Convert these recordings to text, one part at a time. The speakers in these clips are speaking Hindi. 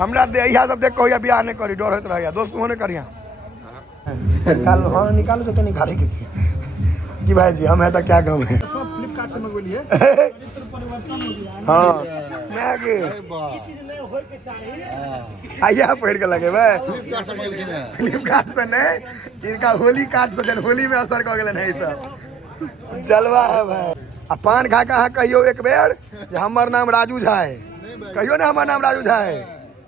हमरा दे यह सब देख कहिया बियाह नहीं करी डर होत रहिया दोस्त होने करिया काल हां निकालो तो निकाले के छी कि भाई जी हम है तो क्या गम है सब फ्लिपकार्ट से मंगवेलिए हां मैं आगे आइया पेड़ के लगे भाई फ्लिपकार्ट से नहीं इनका होली कार्ड से होली में असर कर गेल नहीं सब जलवा है भाई आ पान खा कहा कहियो एक बेर जे हमर नाम राजू झा है कहियो ना हमर नाम राजू झा है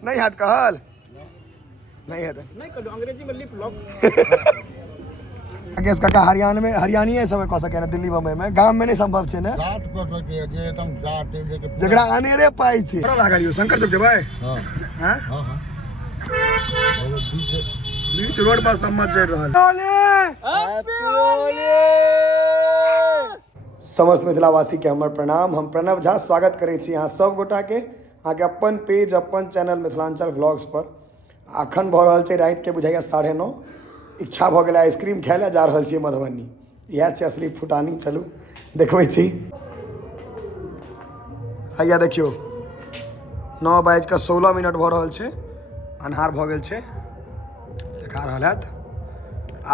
नहीं हाथ कहल नहीं है नहीं कहो अंग्रेजी में लिप लॉक केस काका हरियाणा में हरियाणी है सब कह सके ना दिल्ली बम्बई में गांव में नहीं संभव छे ना जाट को सके जे एकदम जाट लेके जकरा अनेरे पाई छे बड़ा लागलियो शंकर चौक जेबै हां हां हां बीच रोड पर सम्मत चढ़ रहल हैप्पी होली समस्त मिथिलावासी के हमर प्रणाम हम प्रणव झा स्वागत करै छी अहाँ सब गोटा के अहाँके अपन पेज अपन चैनल मिथिलांचल व्लॉग्स पर अखन भऽ रहल छै रात के बुझाइया 9:30 इच्छा भऽ गेल आइसक्रीम खाय लए जा रहल छियै मधुबनी इएह छै असली फुटानी चलू देखबै छी हैया देखियो 9:16 भऽ रहल छै अन्हार भऽ गेल छै देखा रहल हैत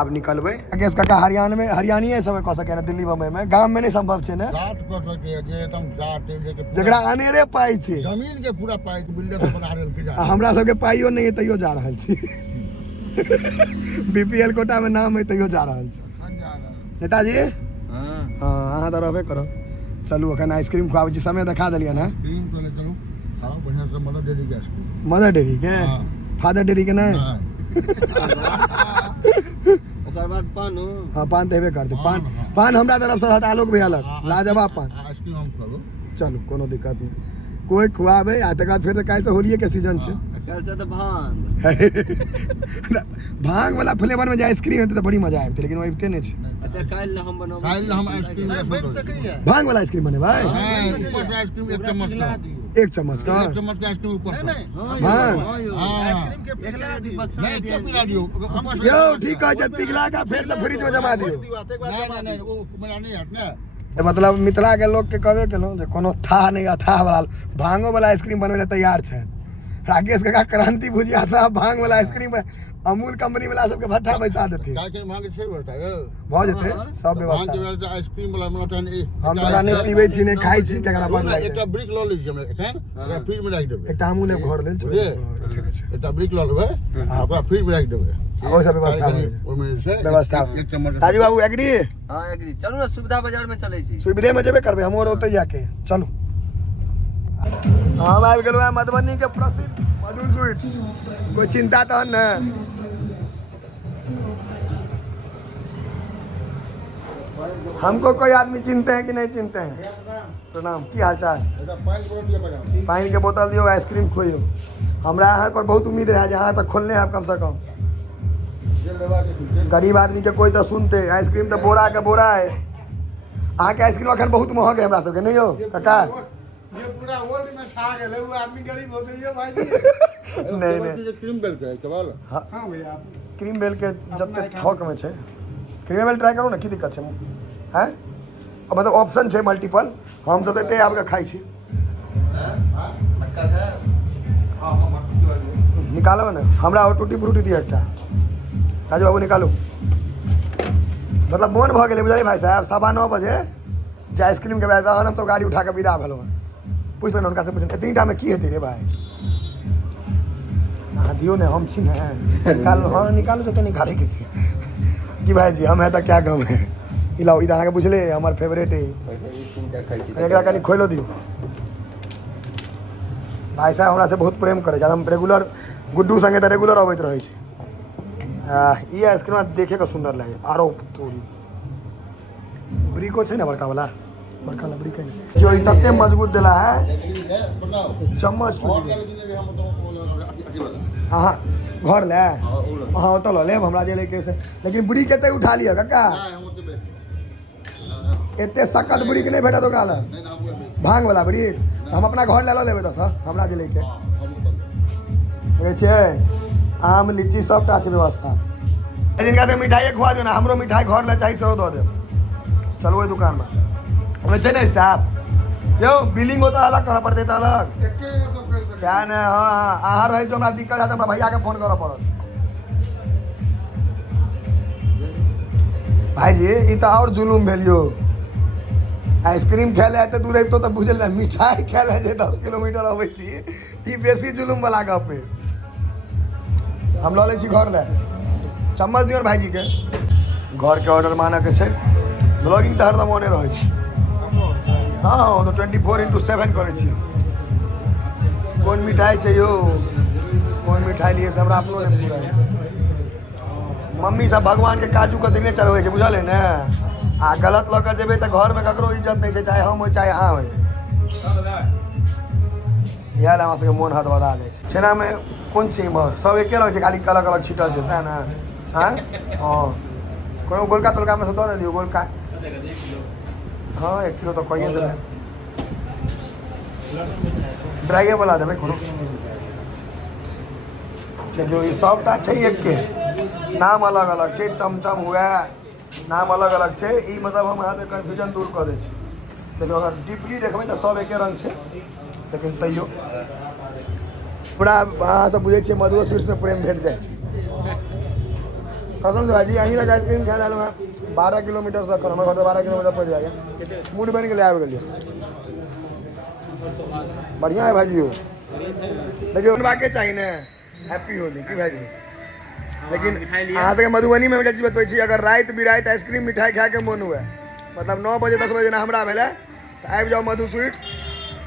आब निकलबै केस काका हरियाणा में हरियाणी है सब कह सके ना दिल्ली बम्बई में गांव में नहीं संभव छे ना जाट को सके जे एकदम जाट लेके जकरा अनेरे पाई छे जमीन के पूरा पाई बिल्डर से बना रहल के हमरा सब के पाइयो नहीं है तैयो जा रहल छी बीपीएल कोटा में नाम है तैयो जा रहल छी नेताजी हां अहाँ तो रहबे करब चलू अखन आइसक्रीम खुआबै छी समय देखा देलियन हां क्रीम तो ले चलू हां बढ़िया से मदर डेरी के आइसक्रीम मदर डेरी के फादर डेरी के नहीं ओकर बाद पान हां पान देबे कर दे पान हमरा तरफ से रहत आलोक भैया लग लाजवाब पान आइसक्रीम हम खाबो चलू कोनो दिक्कत नहीं कोई खुआबे आ तक फिर तो काल से होलिये के सीजन छे कल से तो भांग भांग वाला फ्लेवर में जे आइसक्रीम हेते तो बड़ी मजा आबते लेकिन ओइबते नहीं छे अच्छा काल हम बनाबो काल हम आइसक्रीम बन सकैया भांग वाला आइसक्रीम बने भाई ऊपर से आइसक्रीम एक चम्मच ला दियो एक चम्मच का एक चम्मच के आइसक्रीम ऊपर से आइसक्रीम के पिघला दियो यो ठीक है जब पिघला का फिर से फ्रिज में जमा दियो नहीं वो मेरा नहीं हटना मतलब मिथिला के लोग के कहबे केलो जे कोनो था नहीं अथाह वाला भांगो वाला आइसक्रीम बनवे ले तैयार छे राकेश काका क्रांति भुजिया साहब भांग वाला आइसक्रीम अमूल कंपनी वाला सबके भट्ठा बैसा देते का के भांग से होता है भ जेते सब भांग व्यवस्था के आइसक्रीम वाला मतलब हम तोरा नहीं पीबै छी नहीं खाइ छी केकरा बन लागे एकटा ब्रिक ल लै छी हम एखन ओकरा फ्रिज में राख देबै एकटा हमू ने घर लेल बुझे एकटा ब्रिक ल लेबै ओकरा फ्रिज में राख देबै ओ सब व्यवस्था ओमे से व्यवस्था एक चम्मच राजू बाबू एग्री हां एग्री चलू ना सुविधा बाजार में चलै छी सुविधे में जेबे करबे हमर ओतै जाके चलू हम आबि गेलौ मधुबनी के प्रसिद्ध मधु स्वीट्स कोई चिंता तो न हमको कोई आदमी चिंते हैं कि नहीं चिंते हैं प्रणाम की हाल चाल पानी के बोतल दियो आइसक्रीम खोइयो हमरा यहाँ पर बहुत उम्मीद रहा जहाँ तक खोलने हैं कम से कम गरीब आदमी के कोई तो सुनते आइसक्रीम तो बोरा के बोरा है अहाँ के आइसक्रीम अखन बहुत महंग है हमरा सबके नहीं हो काका ये पूरा वर्ल्ड में छा गेल वो आदमी गरीब होते ये भाई जी नहीं क्रीम बेल के केवल हां भैया क्रीम बेल के जते थोक में छे क्रीम बेल ट्राई करू ना की दिक्कत छे हैं अब मतलब ऑप्शन छे मल्टीपल हम सब एते आपके खाइ छी मक्का का हां मक्का निकालो ना हमरा और टूटी फ्रूटी दिया एकटा राजू बाबू निकालो मतलब मोन भ गेले बुझलिए भाई साहब 9:15 बजे जे आइसक्रीम के बाद हम तो गाड़ी उठा के विदा भेलो पूछ ना उनका से पूछ इतनी टाइम में की हेतै रे भाई हां दियो ने हम छी ने काल हां निकालो तो निकाले के छी कि भाई जी हम है तो क्या गम है इलाओ इधर आके बुझले हमर फेवरेट है एकरा कनी खोलो दियो भाई साहब हमरा से बहुत प्रेम करे जब हम रेगुलर गुड्डू संगे तो रेगुलर अबैत रहे छी ये आइसक्रीम देखे के सुंदर लगे आरो थोड़ी ब्रिको छे ना बड़का वाला ब्रिक है जो इतने मजबूत देला है चम्मच टूट हाँ घर ले हाँ तो ले हमरा जे लेके से लेकिन बुड़ी के उठा लिया काका एते सख्त बुड़ी के नहीं भेटा ओकरा ले भांग वाला बुड़ी हम अपना घर ले लेबे तो हमरा जे लेके छै आम लीची सबटा छै व्यवस्था जिनका से मिठाई खुआ दो ना हमरो मिठाई घर ले चाहिए सेहो दो दे चलो ओइ दुकान में ओमे छै ना स्टाफ यो बिलिंग होता अलग करना पड़ते अलग एके सब कर क्या ने हाँ आहार रहे तो हमरा दिक्कत है तो हमरा भैया के फोन करऽ पड़त। भाईजी ई तो और जुलूम भेलियो। आइसक्रीम खाए ले दूर तो बुझल ना मिठाई खाए ले जे 10 किलोमीटर अबै छी ई बेसी जुलूम वाला गप है। हम लऽ लै छी घर ले चम्मच दियौ भाईजी के घर के ऑर्डर माने के छै। ब्लॉगिंग तो हरदम ओने रहै छी। हाँ तो 24/7 करे छी। कौन मिठाई चाहिए कौन मिठाई लिए हमरा अपनो ने पूरा है। मम्मी सब भगवान के काजू के दिने चढ़बै छै बुझल है ने। आ गलत लऽ के जेबै तऽ घर में ककरो इज्जत नहीं छै चाहे हम हो चाहे अहाँ हो। इएह हमरा सबके मोन हाथ बता दे। छेना में कोन छै इमहर सब एके रंग छै खाली अलग अलग छिटल छै सएह ने। हाँ हाँ कोनो गोलका तोलका में से दऽ दियौ गोलका। हाँ 1 किलो तो कहिए देबै। ड्राइए वाला देबै कोनो। देखियो ई सबटा छै एक के नाम अलग अलग छै। चमचम हुए नाम अलग अलग छै। ई मतलब हम अहाँ के कन्फ्यूजन दूर कऽ दै छी। देखियो अगर डीपली देखबै तऽ सब एके रंग छै लेकिन तैयो पूरा अहाँ सब बुझै छियै मधुओ स्वीट्स में प्रेम भेट जाइ छै। कसम से भाजी अहीं लग आइसक्रीम खाए आयल 12 किलोमीटर से हमर घर 12 किलोमीटर पड़ जाएगा। मूड बन गेलै आबि गेलियै। बढ़िया है भाजी देखियो बाके चाहिए ने हैप्पी होली की भाजी। लेकिन अहाँ सबके मधुबनी में चीज बतबै छी अगर रात बिरात आइसक्रीम मिठाई खाए के मोन हुए मतलब 9 बजे 10 बजे ना हमरा भेलै तऽ आबि जाओ मधु स्वीट्स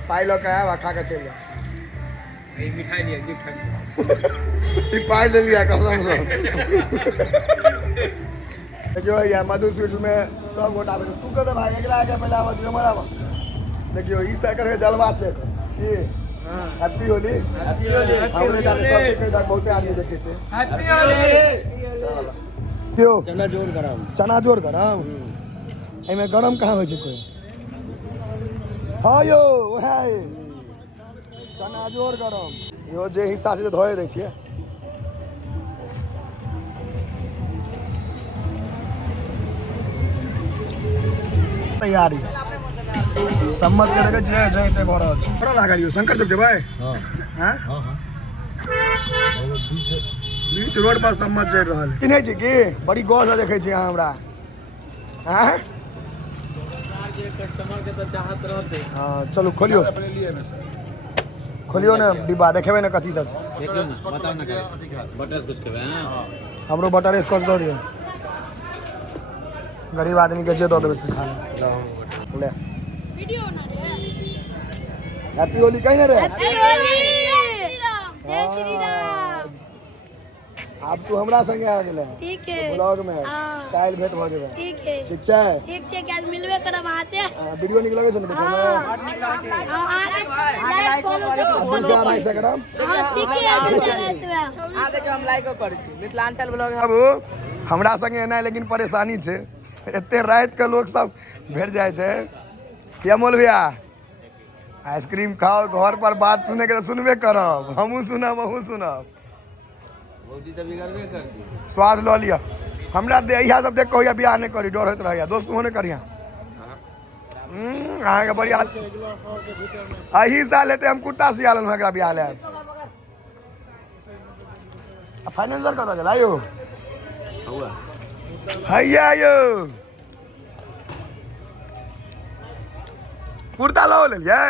पाई लऽ के आयब आ खा के चलि जाओ। मिठाई लिया गिफ्ट ई पाई ले लिया कसम से। देखियो या मधु स्वीट्स में सब गोटा तू कह दे भाई एकरा के पहले आवा दियो हमरा। देखियो ई साइकिल के जलवा छै की हैप्पी होली। हमरे डाले सब के तक बहुते आदमी देखे छै हैप्पी होली। दियो चना जोर गरम एमे गरम कहाँ होइ छै कोई। हाँ यो ओहे चना जोर गरम यो जे हिस्सा से धोए दै छियै। तैयारी सम्मत के लगे जे जइते भऽ रहल छै। बड़ा लागल यो शंकर चौक जेबै। हां हां हां बीच रोड पर सम्मत जइ रहल है। किनै छी की बड़ी गौर से देखै छी अहाँ हमरा। हां कस्टमर के तो चाहत रहते। हां चलो खोलियो खोलियो ना डिब्बा देखेबै ना कथी सब छै। देखियो बताओ ना बटर स्कॉच के हैं हमरो बटर स्कॉच दऽ दियौ। गरीब आदमी के जे दऽ देबै से खा ले। वीडियो ना रे हैप्पी होली कहीं ना रे। हैप्पी होली जय श्री राम। अब तू हमरा संगे आ गेले ठीक है ब्लॉग में काल भेट भ जेबे ठीक है ठीक छै काल मिलबे करब अहाँ से। वीडियो नीक लगे छै ना देखे में लाइक फॉलो करू इंस्टाग्राम। हां ठीक है आ देखियो हम लाइक करै छी मिथिलांचल ब्लॉग। अब हमरा संगे एना लेकिन परेशानी छै एते रात के लोग सब भेट जाए छै। या मोल भैया आइसक्रीम खाओ घर पर बात सुने के तो सुनबे करब हमहू सुनब अहू सुनब। स्वाद लऽ लिया हमरा दे इहा सब देख कहिया बियाह नहीं करी डर होत रहैया दोस्त होने करिया। अहाँ के बढ़िया अही साल हेते हम कुत्ता सियालन एकरा बियाह ले फाइनेंसर कतऽ गेला यौ हैया यौ कुर्ता लो लेलिए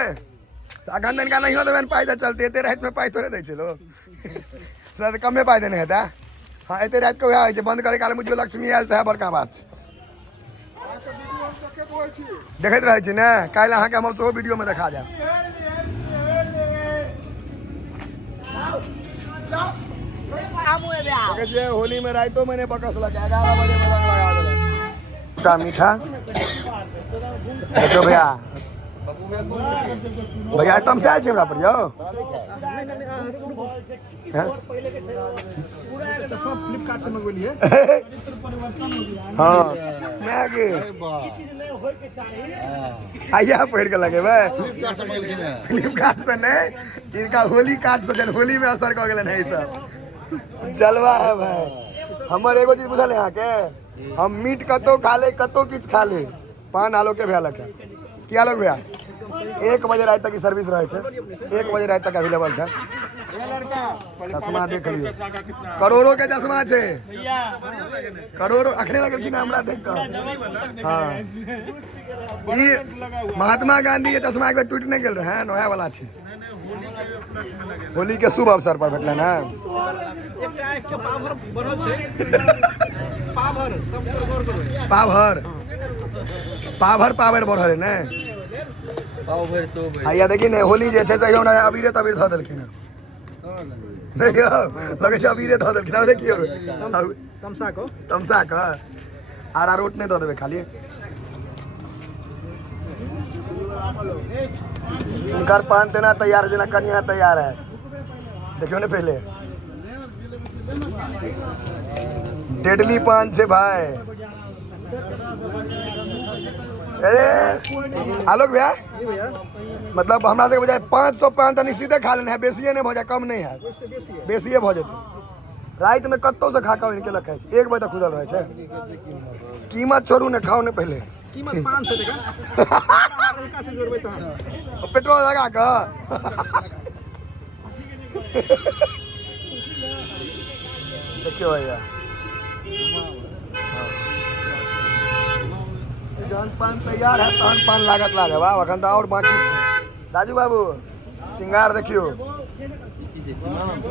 अखन तनका नहीं देबै पाई तऽ चलते एते रात में पाई थोड़े दै छै लोग सर कमे पाई देने हेता। हाँ एते रात के वएह होइ छै बंद करे काल मुझे लक्ष्मी आयल से बड़का बात देखैत रहै छी ने काल्हि अहाँके हम सेहो वीडियो में देखा जायब। होली में रातों मैंने बकस लगा 11 बजे में रंग लगा दिया मीठा। देखो भैया भैया तुम से आए हमरा पर जाओ फ्लिपकार्ट से मंगवेलिए। हाँ मैं आगे आइया पढ़ के लगे फ्लिपकार्ट से नहीं इनका होली कार्ड से होली में असर कर गए नहीं सब जलवा है भाई। हमारे एगो चीज बुझल यहाँ के हम मीट कतो खा ले कतो किछ खा ले पान आलो के भैया लगे क्या लोग भैया 1 बजे रात तक की सर्विस रहे छे, 1 बजे रात तक अवेलेबल छे। चश्मा देख लियो, करोड़ों के चश्मा छे, करोड़ों अखने लगे कि हमरा देख कर। हाँ ये महात्मा गांधी के चश्मा एक बार टूट नहीं गेल रहे, नया वाला छे। होली के शुभ अवसर पर भेटल ना। पाभर बढ़ल है ने। या देखी ने होली जे छे से हमरा अबीरे तबीर ध देलखिन है। नहीं हो लगे छे अबीरे ध देलखिन है। देखियो तमसा को आरा रोट नहीं द देबे खाली। इनकर पान देना तैयार जना कन्या तैयार है। देखियो ने पहले डेडली पान छे भाई। अरे आलोक भैया मतलब हमरा से बजाय 500 पान तनी सीधे खा लेने है, बेसिए नहीं भजा, कम नहीं है, बेसिए भ जेते। रात में कत्तो से खा इनके लखे 1 बजे तक खुदल रहे छे। कीमत छोड़ू ने, खाओ ने पहले। कीमत 500 टका से जोड़बे त पेट्रोल लगा के। देखियो भैया जहन पान तैयार है तहन पान लागत लागे बा, अखन तो और बाकी छे। राजू बाबू सिंगार देखियो।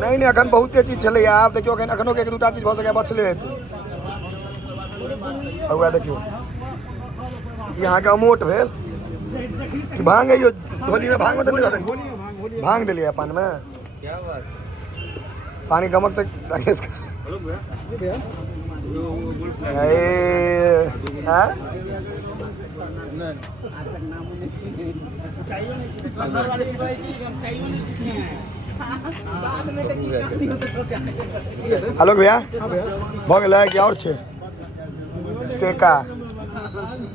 नहीं अखन बहुते चीज चले। आप देखियो अखनो के 1-2टा चीज भ सके बचले हेतै। अब देखियो यहाँ का अमोट भेल कि भांग है। यो ढोली में भांग में तो भांग दिलिए पान में। क्या बात पानी गमक तक राकेश का। हेलो भैया भ गेलै कि और छे?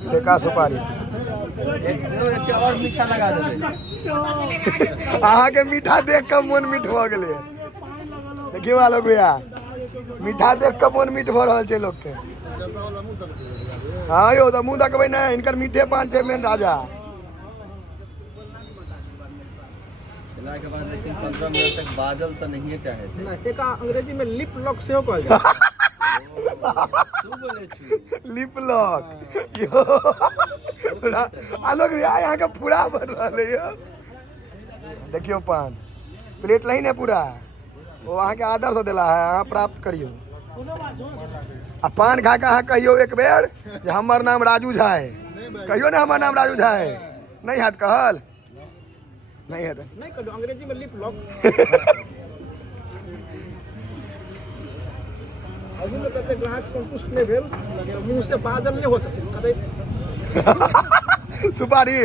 सेका सुपारी अहाँ के मीठा देख के मन मीठ भ गेलै। देखियो आलोक भैया मीठा देख के मन मीठ भ रहल छै लोग के। हाँ यो तो मुँह देखबै ना, इनकर मीठे पान छे मेन राजा। के बाद लेकिन 15 मिनट तक बादल तो नहीं चाहे थे ना। एक अंग्रेजी में लिप लॉक से हो कहल जाय। लिप लॉक यो आलोक भैया यहाँ के पूरा बन रहा है। देखियो पान प्लेट लाइन है पूरा, वो अहाँ के आदर से दिला है, अहाँ प्राप्त करियो। आ पान खा के अहाँ कहियो एक बेर जे हमर नाम राजू झा है। कहियो ना हमर नाम राजू झा है। नहीं हाथ कहल नहीं है नहीं कहो अंग्रेजी में लिप लॉक। अभी तो कहते ग्राहक संतुष्ट नहीं भेल, मुंह से बादल नहीं होता कहते सुपारी।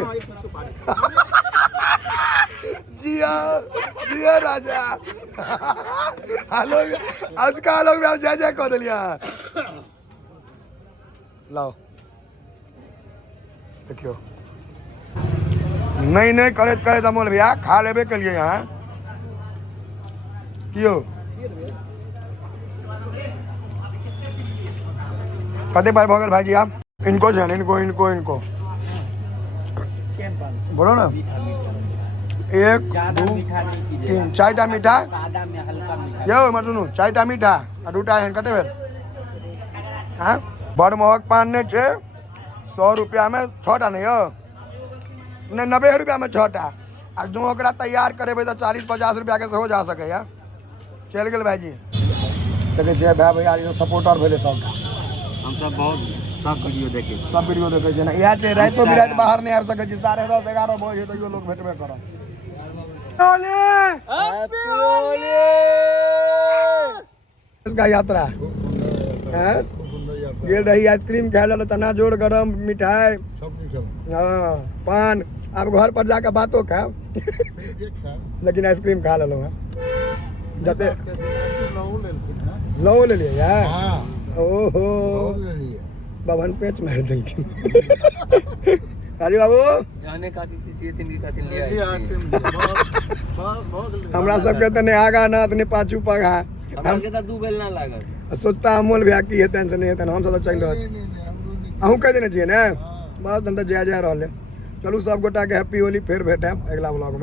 जिया जिया राजा। हेलो आज का लोग भी जय जय कह दिलिया। लाओ देखियो नहीं करे अमोल भैया खा लेबे के लिए यहाँ कियो कदे भाई भगल भाई जी आप इनको जान इनको बोलो ना। 1 2 3 4टा मीठा यो मत सुनो 4टा मीठा और 2टा है कटे बेर। हाँ बड़ महक पान ने छे 100 रुपया में 6टा नहीं हो ने 90 रुपया में 6टा। आ जो ओकरा तैयार करेबे तो 40-50 रुपया के हो जा सके या। चल गेल भाई जी देखे छे भाई भैया सपोर्टर भेले सबटा। हम सब बहुत सब वीडियो देखे छी, सब वीडियो देखे छे ना। इहा छै रातो बिरात बाहर नहीं आबि सके छी। 10:30-11 बजे तो यो लोग भेटबे करत। इसका यात्रा है गेल रही आइसक्रीम खाए ला, तना जोड़ गरम मिठाई हाँ पान। अब घर पर जाकर बातों खाओ लेकिन आइसक्रीम खा लो है जते लो ले लिया यार। ओहो बभन पेच मार देलखिन। राजू बाबू जाने का किसी दिन का दिन लिया हमरा सबके तने आगा ना तने पाछू पगा। हम के त 2 बेल ना लागल। सोचता अमोल भैया की हेतै से नहीं हेतै हम सब चल रहल छी। अहूँ कह देने छियै ने बस धंधा जय जय रहल है। चलू सब गोटा के हैप्पी होली, फिर भेटे अगला व्लॉग में।